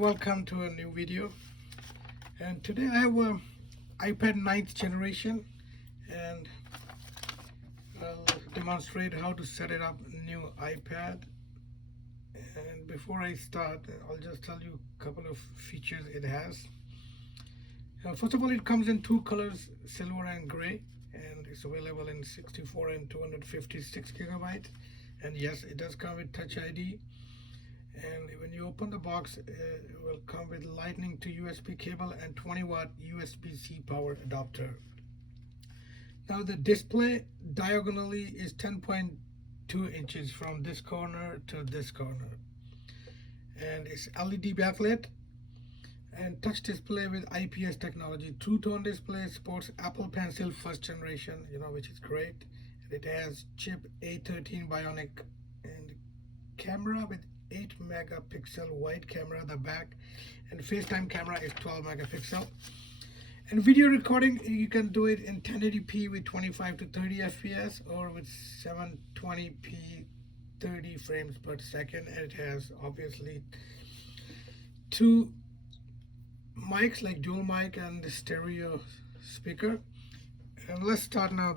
and welcome to a new video. And today I have a iPad 9th generation, and I'll demonstrate how to set it up new iPad. And before I start, I'll just tell you a couple of features it has. First of all, it comes in two colors, silver and gray, and it's available in 64 and 256 gigabyte. And yes, it does come with Touch ID. And when you open the box, it will come with lightning to USB cable and 20-watt USB-C power adapter. Now the display diagonally is 10.2 inches from this corner to this corner, and it's LED backlit and touch display with IPS technology. True tone display supports Apple Pencil first generation, which is great. And it has chip A13 Bionic and camera with 8 megapixel wide camera at the back, and FaceTime camera is 12 megapixel. And video recording, you can do it in 1080p with 25 to 30 fps or with 720p 30 frames per second. And it has obviously two mics, like dual mic and the stereo speaker. And let's start now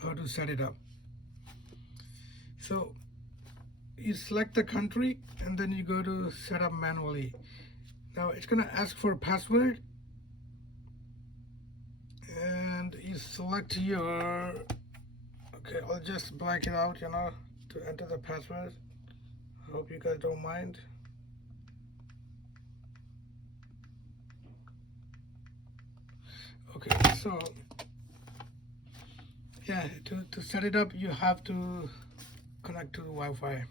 how to set it up. So you select the country and then you go to set up manually. Now it's gonna ask for a password, and you select your, okay, I'll just blank it out, to enter the password. I hope you guys don't mind. Okay, so yeah, to set it up, you have to connect to the Wi-Fi.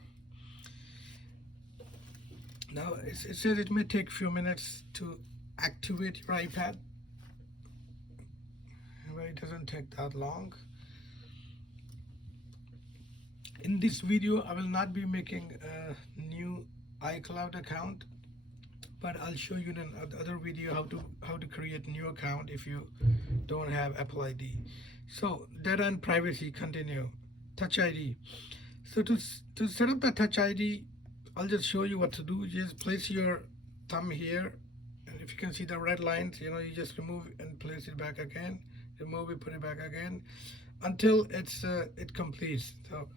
Now it says it may take a few minutes to activate your iPad, but it doesn't take that long. In this video, I will not be making a new iCloud account, but I'll show you in another video how to create a new account if you don't have Apple ID. So data and privacy, continue. Touch ID. So to set up the Touch ID, I'll just show you what to do. You just place your thumb here, and if you can see the red lines, you just remove and place it back again. Remove it, put it back again until it completes. So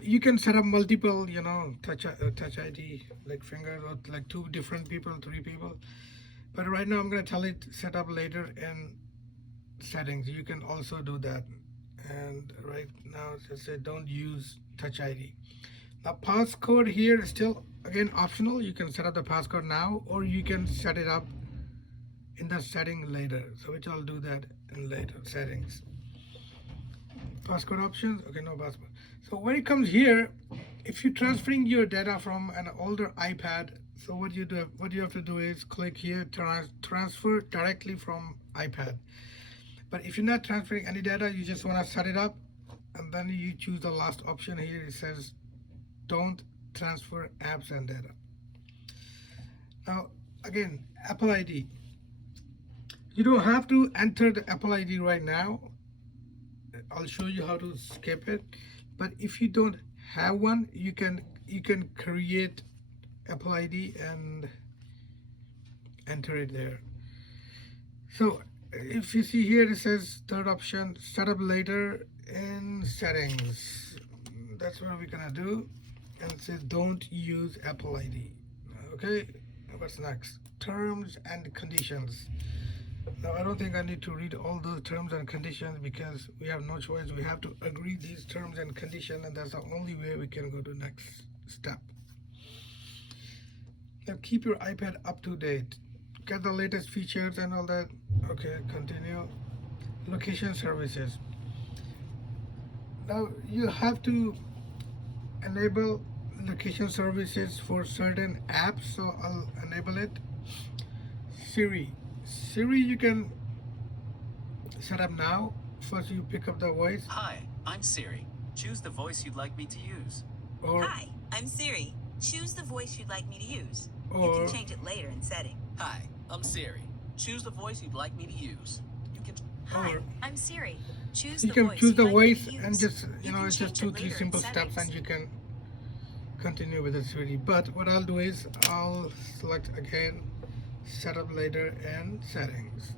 you can set up multiple, touch ID, like fingers, or like 2 different people, 3 people. But right now I'm gonna tell it set up later in settings. You can also do that. And right now just say don't use Touch ID. Now passcode here is still again optional. You can set up the passcode now, or you can set it up in the setting later. So which I'll do that in later settings. Passcode options, okay, no passcode. So when it comes here, if you're transferring your data from an older iPad, so what you have to do is click here, transfer directly from iPad. But if you're not transferring any data, you just want to set it up, and then you choose the last option here. It says don't transfer apps and data. Now again, Apple ID. You don't have to enter the Apple ID right now. I'll show you how to skip it. But if you don't have one, you can create Apple ID and enter it there. So if you see here, it says third option, set up later in settings. That's what we're gonna do. And it says don't use Apple ID. Okay, what's next? Terms and conditions. Now I don't think I need to read all those terms and conditions because we have no choice. We have to agree these terms and conditions, and that's the only way we can go to next step. Now keep your iPad up to date. Get the latest features and all that. Okay, continue. Location services. Now you have to enable location services for certain apps, so I'll enable it. Siri, you can set up now. First you pick up the voice. Hi, I'm Siri. Choose the voice you'd like me to use. Or hi, I'm Siri. Choose the voice you'd like me to use. You Or can change it later in setting. Hi, I'm Siri. Choose the voice you'd like me to use. You can. Hi, Or I'm Siri. Choose you the can voice choose you'd the like me voice to and use. just You can it's just change it 2-3 later in simple steps, settings. and you can continue with the Siri. But what I'll do is I'll select again setup later and settings.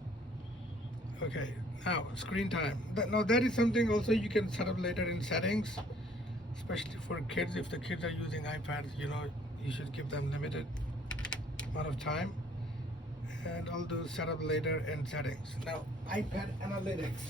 Okay, now screen time. Now that is something also you can set up later in settings, especially for kids. If the kids are using iPads, you know, you should give them limited amount of time. And I'll do setup later and settings. Now iPad analytics.